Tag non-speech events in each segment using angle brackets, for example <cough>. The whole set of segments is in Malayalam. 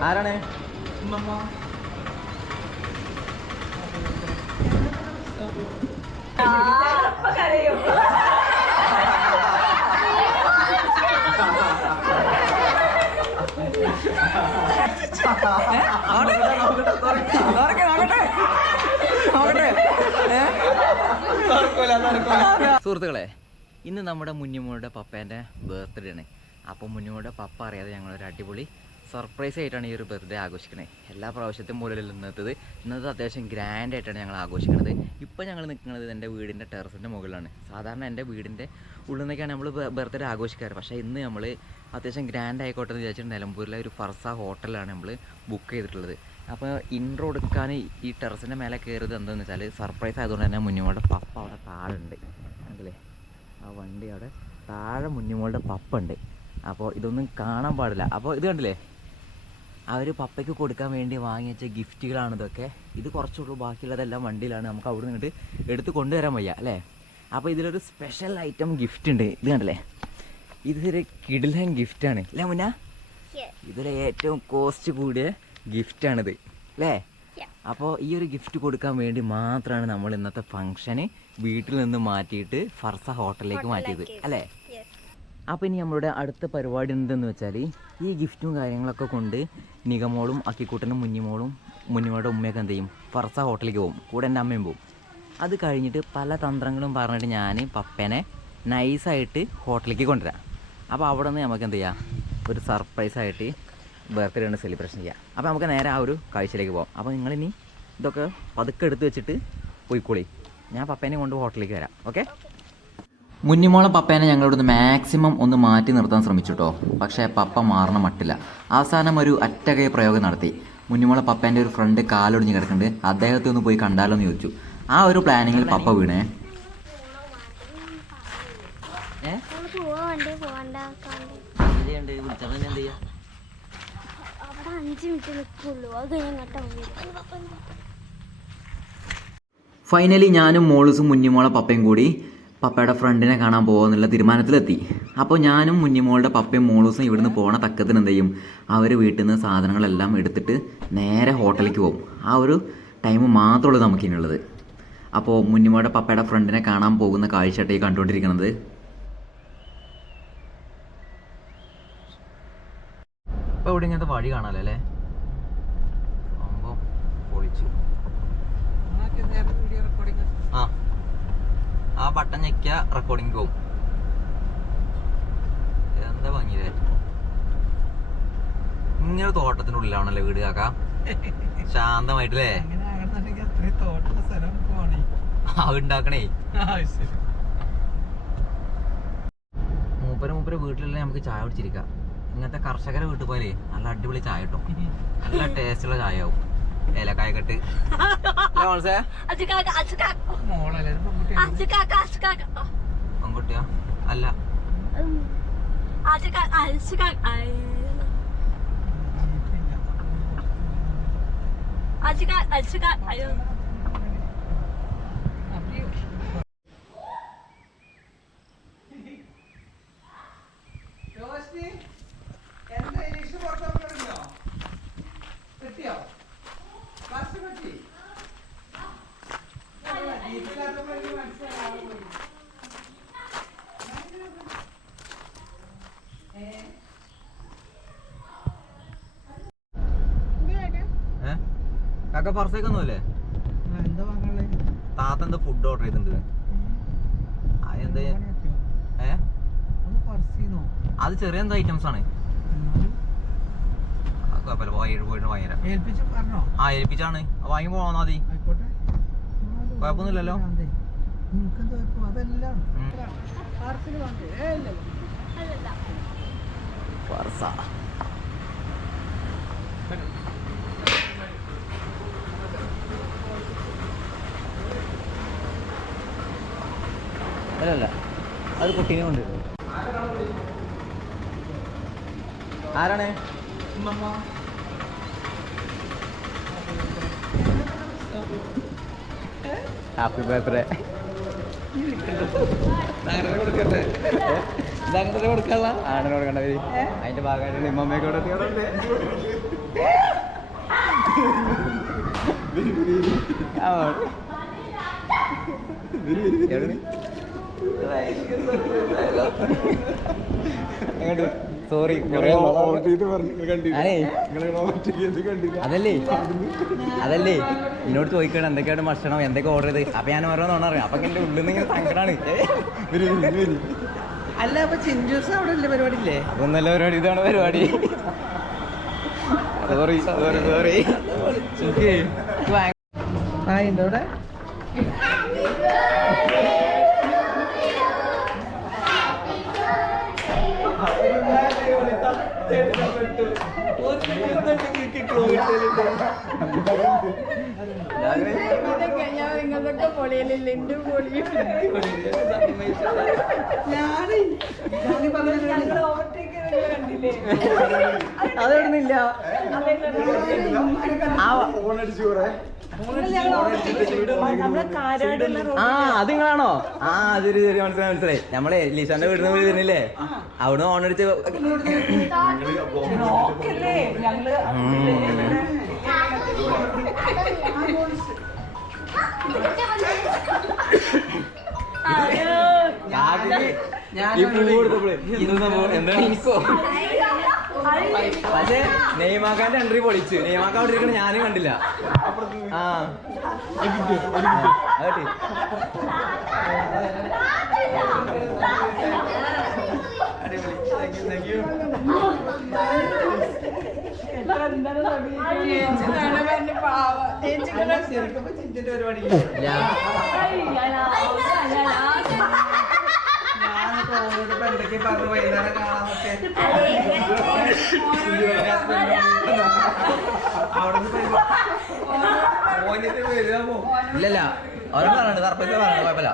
ആരാണ്? സുഹൃത്തുക്കളെ ഇന്ന് നമ്മുടെ മുന്നിമോളുടെ പപ്പേന്റെ ബർത്ത്ഡേ ആണ്. അപ്പൊ മുന്നിമോളുടെ പപ്പ അറിയാതെ ഞങ്ങളൊരു അടിപൊളി സർപ്രൈസ് ആയിട്ടാണ് ഈ ഒരു ബർത്ത്ഡേ ആഘോഷിക്കുന്നത് എല്ലാ പ്രാവശ്യത്തെയും പോലെയല്ല ഇന്നത്തത് ഇന്നത്തെ അത്യാവശ്യം ഗ്രാൻഡ് ആയിട്ടാണ് ഞങ്ങൾ ആഘോഷിക്കുന്നത് ഇപ്പോൾ ഞങ്ങൾ നിൽക്കുന്നത് എന്റെ വീടിന്റെ ടെറസിന്റെ മുകളിലാണ്. സാധാരണ എന്റെ വീടിന്റെ ഉള്ളിൽ നിന്നൊക്കെയാണ് നമ്മൾ ബർത്ത്ഡേ ആഘോഷിക്കാറ്. പക്ഷേ ഇന്ന് നമ്മൾ അത്യാവശ്യം ഗ്രാൻഡ് ആയിക്കോട്ടെ എന്ന് വിചാരിച്ചിട്ട് നിലമ്പൂരിലെ ഒരു ഫർസ ഹോട്ടലാണ് നമ്മൾ ബുക്ക് ചെയ്തിട്ടുള്ളത്. അപ്പോൾ ഇൻട്രോ എടുക്കാൻ ഈ ടെറസിന്റെ മേലെ കയറിയത് എന്താണെന്ന് വെച്ചാൽ സർപ്രൈസ് ആയതുകൊണ്ട് തന്നെ മുന്നിമോളുടെ പപ്പ അവിടെ താഴെ ഉണ്ട് കണ്ടില്ലേ? ആ വണ്ടി അവിടെ താഴെ മുന്നിമോളുടെ പപ്പ ഉണ്ട്. അപ്പോൾ ഇതൊന്നും കാണാൻ പാടില്ല. അപ്പോൾ ഇത് കണ്ടില്ലേ? അവർ പപ്പയ്ക്ക് കൊടുക്കാൻ വേണ്ടി വാങ്ങി വെച്ച ഗിഫ്റ്റുകളാണ് ഇതൊക്കെ. ഇത് കുറച്ചുള്ളൂ ബാക്കിയുള്ളതെല്ലാം വണ്ടിയിലാണ്. നമുക്ക് അവിടെ നിന്നിട്ട് എടുത്ത് കൊണ്ടുവരാൻ വയ്യ അല്ലേ? അപ്പോൾ ഇതിലൊരു സ്പെഷ്യൽ ഐറ്റം ഗിഫ്റ്റ് ഉണ്ട്. ഇത് കണ്ടല്ലേ? ഇതൊരു കിഡിലൻ ഗിഫ്റ്റാണ് അല്ലേ മുന്ന? ഇതിലെ ഏറ്റവും കോസ്റ്റ് കൂടിയ ഗിഫ്റ്റാണിത് അല്ലേ. അപ്പോൾ ഈ ഒരു ഗിഫ്റ്റ് കൊടുക്കാൻ വേണ്ടി മാത്രമാണ് നമ്മൾ ഇന്നത്തെ ഫംഗ്ഷന് വീട്ടിൽ നിന്ന് മാറ്റിയിട്ട് ഫർസ ഹോട്ടലിലേക്ക് മാറ്റിയത് അല്ലേ. അപ്പോൾ ഇനി നമ്മളുടെ അടുത്ത പരിപാടി എന്തെന്ന് വെച്ചാൽ ഈ ഗിഫ്റ്റും കാര്യങ്ങളൊക്കെ കൊണ്ട് നിഗമോളും അക്കിക്കൂട്ടനും മുന്നിമോളും മുന്നിമോളുടെ ഉമ്മയൊക്കെ എന്ത് ചെയ്യും? ഫർസ ഹോട്ടലിലേക്ക് പോകും. കൂടെ എന്റെ അമ്മയും പോകും. അത് കഴിഞ്ഞിട്ട് പല തന്ത്രങ്ങളും പറഞ്ഞിട്ട് ഞാൻ പപ്പനെ നൈസായിട്ട് ഹോട്ടലിലേക്ക് കൊണ്ടുവരാം. അപ്പോൾ അവിടെ നിന്ന് നമുക്ക് എന്ത് ചെയ്യാം? ഒരു സർപ്രൈസായിട്ട് ബർത്ത്ഡേ ഉണ്ട് സെലിബ്രേഷൻ ചെയ്യാം. അപ്പോൾ നമുക്ക് നേരെ ആ ഒരു കാഴ്ചയിലേക്ക് പോകാം അപ്പോൾ നിങ്ങളിനി ഇതൊക്കെ പതുക്കെ എടുത്ത് വെച്ചിട്ട് പോയിക്കോളി. ഞാൻ പപ്പേനെ കൊണ്ട് ഹോട്ടലിലേക്ക് വരാം. ഓക്കെ മുന്നിമോളെ പപ്പേനെ ഞങ്ങളിവിടുന്ന് മാക്സിമം ഒന്ന് മാറ്റി നിർത്താൻ ശ്രമിച്ചു കേട്ടോ പക്ഷേ പപ്പ മാറണ മട്ടില്ല. അവസാനം ഒരു അറ്റകൈ പ്രയോഗം നടത്തി. മുന്നിമോളെ പപ്പേന്റെ ഒരു ഫ്രണ്ട് കാലൊടിഞ്ഞ് കിടക്കുന്നുണ്ട്. അദ്ദേഹത്തെ ഒന്ന് പോയി കണ്ടാലോ എന്ന് ചോദിച്ചു. ആ ഒരു പ്ലാനിങ്ങിൽ പപ്പ വീണേ? ഫൈനലി ഞാനും മോളൂസും മുന്നിമോളെ പപ്പയും കൂടി പപ്പയുടെ ഫ്രണ്ടിനെ കാണാൻ പോകുന്നുള്ള തീരുമാനത്തിലെത്തി. അപ്പോൾ ഞാനും മുന്നിമോളുടെ പപ്പയും മോളൂസും ഇവിടുന്ന് പോണ തക്കത്തിന് എന്ത് ചെയ്യും? അവർ വീട്ടിൽ നിന്ന് സാധനങ്ങളെല്ലാം എടുത്തിട്ട് നേരെ ഹോട്ടലിലേക്ക് പോകും. ആ ഒരു ടൈം മാത്രമുള്ളൂ നമുക്കിനുള്ളത് അപ്പോൾ മുന്നിമോളുടെ പപ്പയുടെ ഫ്രണ്ടിനെ കാണാൻ പോകുന്ന കാഴ്ചയായിട്ട് ഈ കണ്ടുകൊണ്ടിരിക്കുന്നത്. ഇപ്പോൾ ഇവിടെ ഇങ്ങനത്തെ വഴി കാണാമല്ലോ അല്ലേ? ആ. ആ ബട്ടൺ ഞെക്കിയ റെക്കോർഡിങ് പോകും എന്താ ഭംഗിയില്ലേ ഇങ്ങനെ തോട്ടത്തിന്റെ ഉള്ളിലാണല്ലേ വീട് കാക്ക? <laughs> ശാന്തമായിട്ടല്ലേ? ഉണ്ടാക്കണേ. മൂപ്പര മൂപ്പര വീട്ടിലല്ലേ നമുക്ക് ചായ കുടിച്ചിരിക്കാം. ഇങ്ങനത്തെ കർഷകരെ വീട്ടിൽ പോയാലേ നല്ല അടിപൊളി ചായ കിട്ടും. <laughs> നല്ല ടേസ്റ്റുള്ള ചായ ആവും. ഏലക്കായ കെട്ട് അല്ലേ മോൾസേ അച്ചുകാക്ക അച്ചുകാക്ക അച്ചുകാക്ക അച്ചുകാക്ക പെൺകുട്ടിയാ? അല്ല. അച്ചുകാക്ക കാക്ക പറത്തേക്കൊന്നുമല്ലേ താത്ത എന്താ ഫുഡ് ഓർഡർ ചെയ്തിട്ടുണ്ട്? ഏ? അത് ചെറിയ എന്തോ ഐറ്റംസ് ആണ്. കുഴപ്പമില്ല. പോയി പോയിട്ട് വാങ്ങിത്തരാം ഏൽപ്പിച്ചു പറഞ്ഞോ? ആ ഏൽപ്പിച്ചാണ്. വാങ്ങി പോവാ മതി. കുഴപ്പമൊന്നുമില്ലല്ലോ. നിനക്കെന്താ കുഴപ്പം അതെല്ലാം ഉം. പാർസൽ വേണ്ടേ ഏ ഇല്ല ഫർസ അല്ലല്ല. അത് കുട്ടീനെ കൊണ്ട്. ആരാണ്? ഹാപ്പി ബർത്ത്ഡേ ഇതങ്ങനെ കൊടുക്കാനുള്ള? ആണിന് കൊടുക്കണ്ട അതിന്റെ ഭാഗമായിട്ട് സോറി അതല്ലേ? <laughs> അതല്ലേ? എന്നോട് ചോദിക്കണം എന്തൊക്കെയാണ് ഭക്ഷണം? എന്തൊക്കെ ഓർഡർ ചെയ്ത് അപ്പൊ ഞാൻ ഓരോന്ന് അറിയാം. അപ്പൊ എന്റെ ഉള്ളിൽ നിന്ന് ഇങ്ങനെ സങ്കടമാണ് അല്ല അപ്പൊ ചിഞ്ചൂസ് അവിടെ ഇല്ലേ പരിപാടി ഇല്ലേ അതൊന്നല്ല പരിപാടി ഇതാണ് പരിപാടി. സോറി സോറി സോറി അതെവിടുന്നില്ല? ആ അത് നിങ്ങളാണോ ആ അതൊരു ചെറിയ മനസ്സിലായി മനസ്സിലായി. നമ്മളെ ലിസാന്റെ വീടിന് പോയി വരുന്നില്ലേ അവിടെ ഓണടിച്ച് ഈ നെയ്മാക്കാന്റെ എൻട്രി പൊളിച്ചു. നെയ്മാക്ക അവിടെ ഞാനും കണ്ടില്ല. ആ. എന്തൊക്കെ പറഞ്ഞു വൈകുന്നേരം കാണാന്നൊക്കെ അവിടെ വരുമോ? ഇല്ലല്ല. അവരോട് പറഞ്ഞിട്ട് സർപ്രൈസ് പറഞ്ഞു കുഴപ്പമില്ല.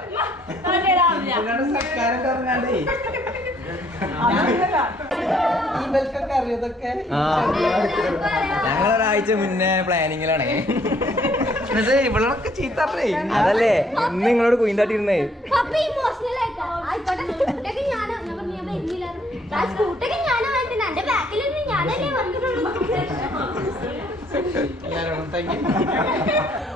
ഞങ്ങളൊരാഴ്ച മുന്നേ പ്ലാനിങ്ങിലാണ് എന്നിട്ട് ഇവളൊക്കെ ചീത്ത അതല്ലേ ഇന്ന് നിങ്ങളോട് കുയിന്താട്ടിരുന്നേ താങ്ക് യു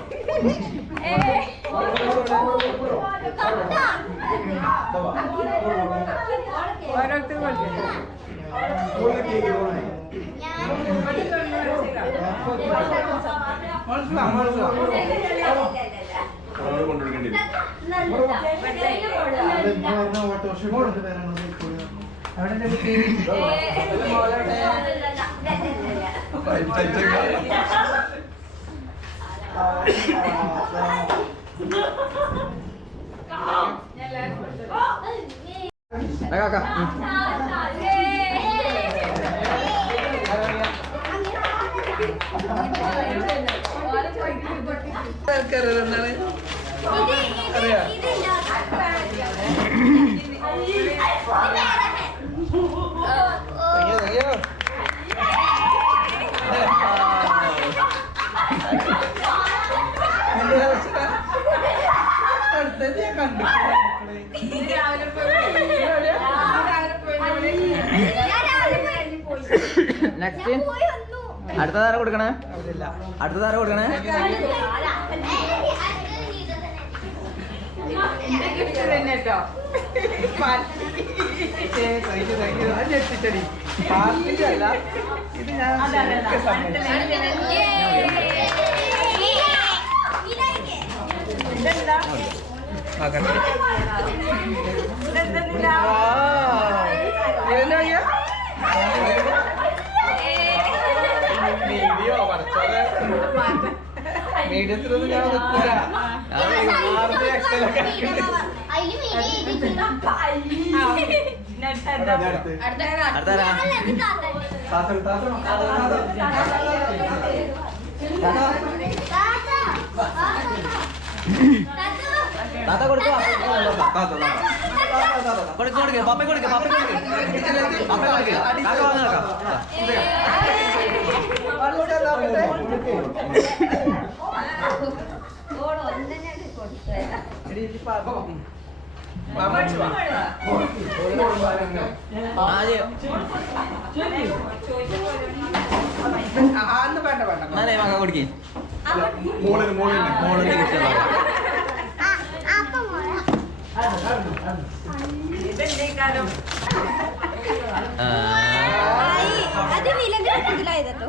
മനസ്സിലാ അവിടെ കുട്ടി കാക്ക ആൾക്കാരല്ല എന്താണ് അറിയാം അയ്യോ അയ്യോ നിന്റെ അവസ്ഥ അടുത്തത് ഞാൻ കണ്ടു നെക്സ്റ്റ് അടുത്ത താരം കൊടുക്കണേ? അടുത്ത താരം കൊടുക്കണേ? അല്ല ഇത് ഞാൻ ശരിക്കും സമ്മതിച്ചു. ആകട്ടെ. ആ, ഇതെന്നാ ചെയ്യാ? മീഡിയോ പഠിച്ചോലെ മീഡിയത്തിലൊന്നും ഞാൻ നിൽക്കൂല താത്ത താത്ത താത്ത കൊടുക്കുക കൊടുക്ക് കൊടുക്ക്. പപ്പ കൊടുക്ക് പപ്പ കൊടുക്ക്. പപ്പ കൊടുക്ക്. കാക്ക വന്ന് നോക്കാം കൊടുക്ക് മോളിന് മോളിന് മോളിന്റെ കിട്ടുന്ന അത് വിലന്റെ കത്തിലായതോ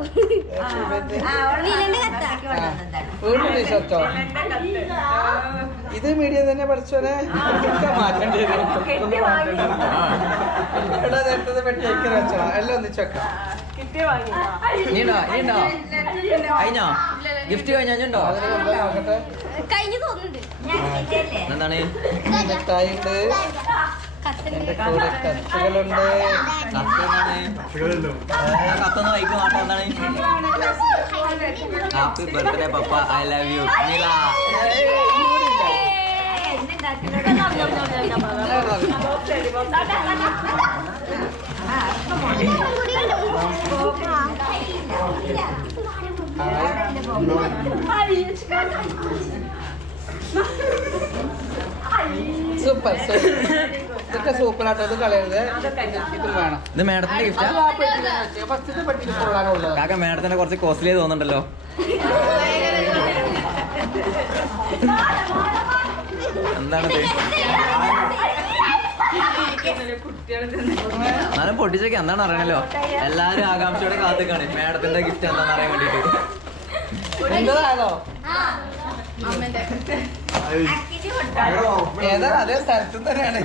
വിലന്റെ കത്ത വീണ്ടും ടീഷർട്ടോ ഇത് മീഡിയ തന്നെ പഠിച്ചോനെ. മാറ്റേണ്ടി. ഇവിടെ നേരത്തെ പെട്ടി അയക്കാൻ വെച്ചോ. എല്ലാം കഴിഞ്ഞോ? ഗിഫ്റ്റ് കഴിഞ്ഞോ? തോന്നുന്നുണ്ട് എന്താണ് മിഠായി ഉണ്ട് എന്റെ കൂടെ കത്തുകളുണ്ട് കത്തെന്താണ് കത്തൊന്ന് വായിക്കും നാട്ടോ എന്താണ്? Happy birthday papa I love you Neela super ഇതൊക്കെ സൂപ്പർ ആട്ടോ ഇത് കളയരുത്. ഇത് വേണം. ഇത് മേഡത്തിന്റെ ഗിഫ്റ്റ് അത് ആ? പെട്ടിയിൽ വെച്ചേ. ഫസ്റ്റത്തെ പെട്ടിയിൽ കൊള്ളാനുള്ളത് കാക്ക മേഡത്തിന്റെ കുറച്ച് കോസ്റ്റ്ലി തോന്നുന്നുണ്ടല്ലോ. എന്താണത് എന്നാലും പൊട്ടിച്ചേക്ക് എന്താണ് അറിയണല്ലോ. എല്ലാരും ആകാംക്ഷയോടെ കാത്തുക്കാണ്. മാഡത്തിന്റെ ഗിഫ്റ്റ് എന്താണെന്ന് അറിയാൻ വേണ്ടിട്ട് എന്റേതാണോ? ഏതാ? അതേ സ്ഥലത്ത് തന്നെയാണ്.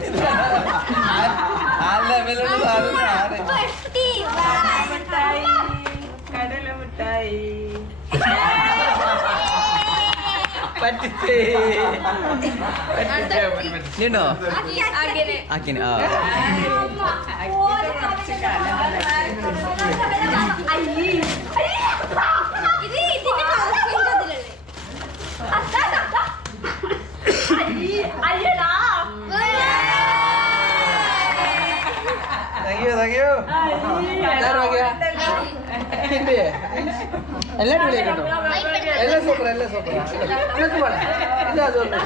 ആ- ലെവലുള്ള സാധനമാണ് പറ്റിച്ചേ. പറ്റിച്ചേ. ആക്കിന്. ആ. ഇത് താങ്ക് യു താങ്ക് യു എല്ലാവരും നോക്കിയാ ഹിന്ദിയെ എല്ലാം സൂപ്പർ എല്ലാം സൂപ്പർ നിങ്ങൾക്ക് വേണം ഇല്ല. അതൊന്നും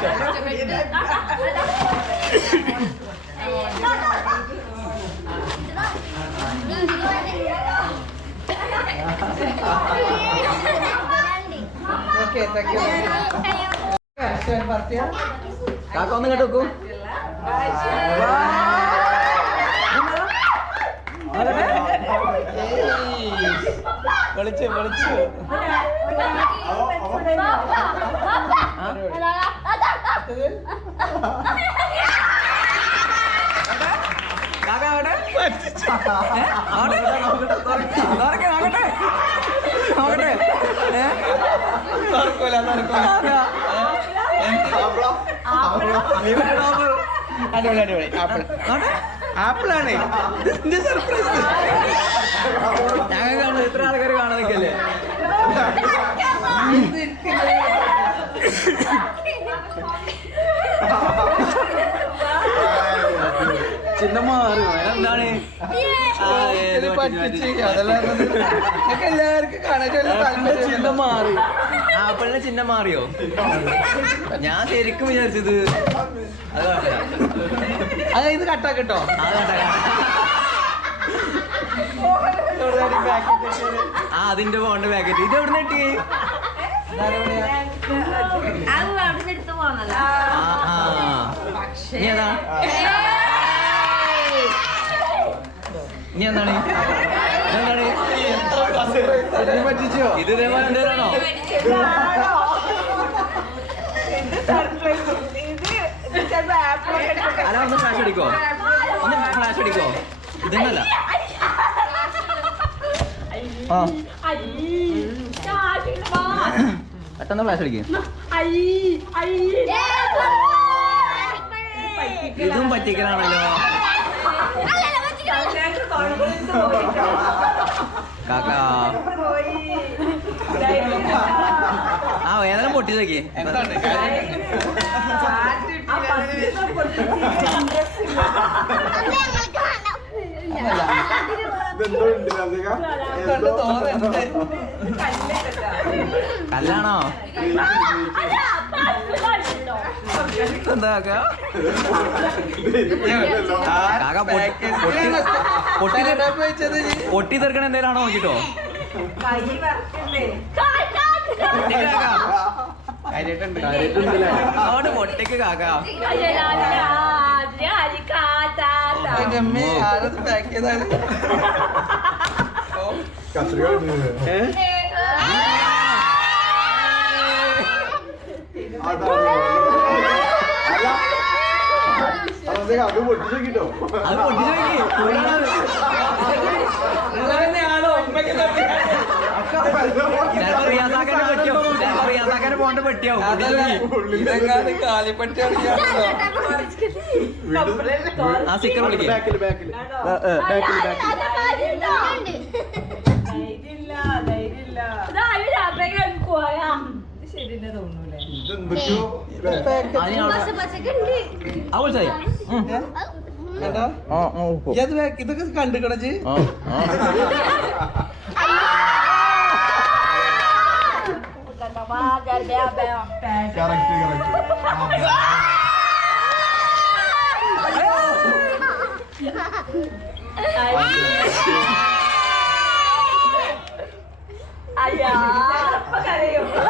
ഓക്കെ താങ്ക് യു കാക്ക ഒന്ന് കേട്ടോ നോക്കൂ വിളിച്ചു വിളിച്ചു കാക്ക അവിടെ നോക്കട്ടെ നോക്കട്ടെ നോക്കട്ടെ ഏ? നടക്കൂല വിളിച്ചു. അടിപൊളി അടിപൊളി. ആപ്പിൾ. ആപ്പിളാണ്. ഇതിന്റെ സർപ്രൈസ് ഞങ്ങൾ ഇത്ര ആൾക്കാർ കാണാനൊക്കെയല്ലേ ചിന്ന മാറി. എന്താണ് ഇത് മാറി. ആപ്പിളിന്റെ ചിഹ്നം മാറിയോ? ഞാൻ ശരിക്കും വിചാരിച്ചത് അത് വേണ്ട. അത് ഇത് കട്ടാക്കട്ടോ ആ അതിന്റെ ഫോണിന്റെ പാക്കറ്റ് ഇത് എവിടെ കിട്ടി? നീ നീ എന്താണ്? ഇത് ഇതേപോലെ എന്തേലാണോ സർപ്രൈസ് അല്ല ഒന്ന് ഫ്ലാഷ് അടിക്കോ ഒന്ന് ഫ്ലാഷ് അടിക്കോ ഇതൊന്നല്ല. ആ. പെട്ടെന്ന് ഫ്ലാഷ് അടിക്കും. ഇതും പറ്റിക്കലാണല്ലോ. കാക്ക. ആ ഏതായാലും പൊട്ടി നോക്കി തോന്നുന്നത് കല്ലാണോ? എന്താ പൊട്ടി തീർക്കണ എന്തേലാണോ നോക്കിട്ടോ? അവിടെ പൊട്ടിക്ക് കാക്ക. പാക്ക് ചെയ്താണ് ഏ? അത് പൊട്ടി <laughs> ആ സ്റ്റിക്കർ വിളിക്കും. ആ വിളിച്ചായി <laughs> ഏട്ടാ ആ ആ ഉപ്പ്.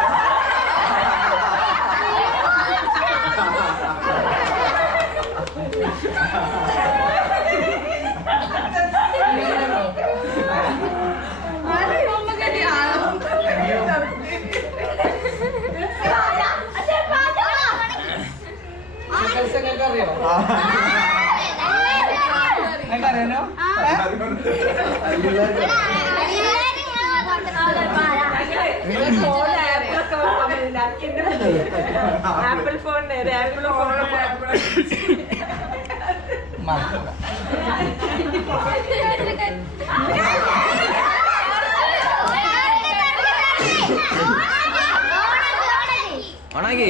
ഇത് back- ഇതൊക്കെ കണ്ടു കിടച്ച് ആ ആ നിങ്ങൾക്ക് അറിയോ നിങ്ങൾക്ക് അറിയാനോ ആപ്പിൾ ഫോൺ ആപ്പിൾ ഫോൺ ഓണാക്കി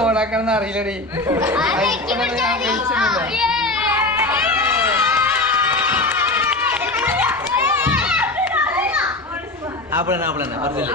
ഓണാക്കണമെന്ന് അറിയില്ലടി. ആപ്പിളന്നെ ആപ്പിളന്നെ ഒറിജിനൽ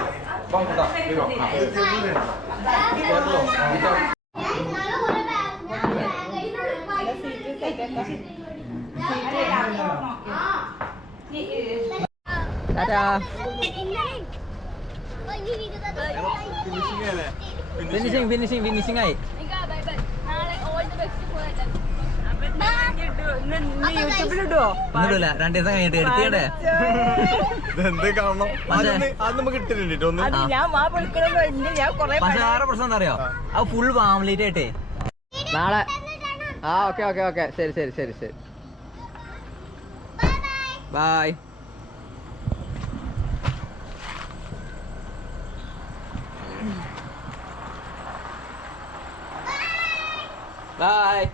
പിന്നെ ചെയ്യല്ലേ അതിനെ കുറച്ച് പണിയില്ല എല്ലാരും വളർത്തുന്നു അങ്ങനെ പോകുന്നത് ചേച്ചി രണ്ട് ഫോട്ടോ അതാണ് ഇതിലൊന്നും വരാത്തല്ലേ ടാറ്റാ ഫിനിഷിങ് ഫിനിഷിങ് ഫിനിഷിങ് ആയി യൂട്യൂബിലിടുവോ രണ്ട് ദിവസം കഴിഞ്ഞിട്ട് ഇതെന്ത് കാണണം? പക്ഷേ- അതൊന്ന് അത് നമുക്ക് ഇട്ടിട്ടുണ്ട് ഒന്ന്? അത് ഞാൻ മാ വിളിക്കണമെന്ന് ഇന്ന് ഞാൻ കൊറേ പക്ഷെ വേറെ പ്രശ്നം എന്താ അറിയോ അത് ഫുൾ ഫാമിലിറ്റ് ആയിട്ടേ. നാളെ. ആ ഓക്കെ ഓക്കെ ഓക്കെ. ശരി ശരി ശരി ശരി. Bye bye